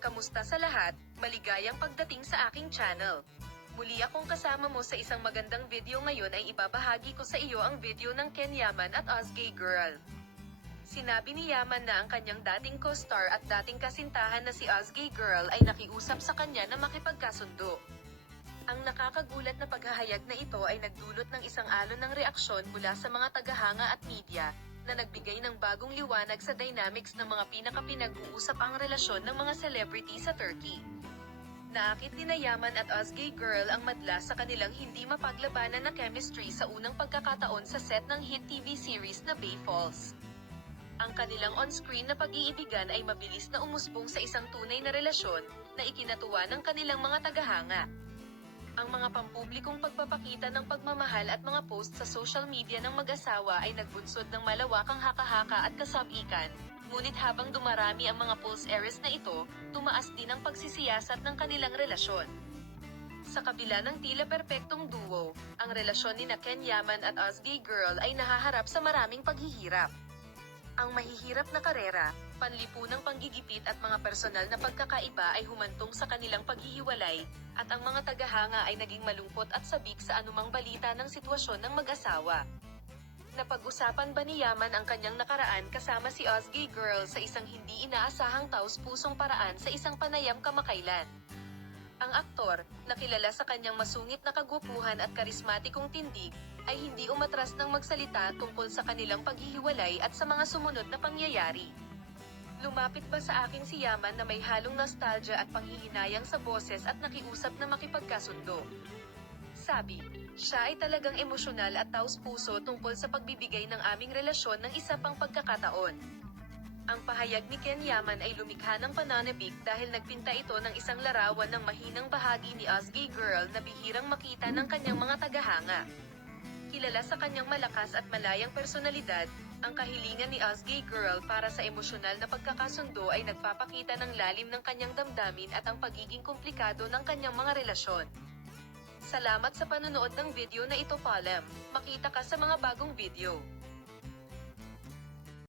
Kamusta sa lahat? Maligayang pagdating sa aking channel. Muli akong kasama mo sa isang magandang video. Ngayon ay ibabahagi ko sa iyo ang video ng Ken Yaman at Ozgay Girl. Sinabi ni Yaman na ang kanyang dating co-star at dating kasintahan na si Ozgay Girl ay nakiusap sa kanya na makipagkasundo. Ang nakakagulat na paghahayag na ito ay nagdulot ng isang alon ng reaksyon mula sa mga tagahanga at media, na nagbigay ng bagong liwanag sa dynamics ng mga pinag-uusap ang relasyon ng mga celebrity sa Turkey. Naakit ni Yaman at Ozgay Girl ang madla sa kanilang hindi mapaglabanan na chemistry sa unang pagkakataon sa set ng hit TV series na Bay Falls. Ang kanilang on-screen na pag-iibigan ay mabilis na umusbong sa isang tunay na relasyon, na ikinatuwa ng kanilang mga tagahanga. Ang mga pampublikong pagpapakita ng pagmamahal at mga post sa social media ng mag-asawa ay nagbunsod ng malawakang haka-haka at kasabikan, ngunit habang dumarami ang mga pulse areas na ito, tumaas din ang pagsisiyasat ng kanilang relasyon. Sa kabila ng tila perpektong duo, ang relasyon ni Ken Yaman at Ozgay Girl ay nahaharap sa maraming paghihirap. Ang mahihirap na karera, panlipunang panggigipit at mga personal na pagkakaiba ay humantong sa kanilang paghihiwalay, at ang mga tagahanga ay naging malungkot at sabik sa anumang balita ng sitwasyon ng mag-asawa. Napag-usapan ba ni Yaman ang kanyang nakaraan kasama si Ozgay Girl sa isang hindi inaasahang taos-pusong paraan sa isang panayam kamakailan? Ang aktor, na kilala sa kanyang masungit na kagwapuhan at karismatikong tindig, ay hindi umatras ng magsalita tungkol sa kanilang paghihiwalay at sa mga sumunod na pangyayari. Lumapit ba sa akin si Yaman na may halong nostalgia at panghihinayang sa boses at nakiusap na makipagkasundo? Sabi, siya ay talagang emosyonal at taos-puso tungkol sa pagbibigay ng aming relasyon ng isa pang pagkakataon. Ang pahayag ni Ken Yaman ay lumikha ng pananabik dahil nagpinta ito ng isang larawan ng mahinang bahagi ni Ozgay Girl na bihirang makita ng kanyang mga tagahanga. Kilala sa kanyang malakas at malayang personalidad, ang kahilingan ni Ozgay Girl para sa emosyonal na pagkakasundo ay nagpapakita ng lalim ng kanyang damdamin at ang pagiging komplikado ng kanyang mga relasyon. Salamat sa panonood ng video na ito. Paalam. Makita ka sa mga bagong video.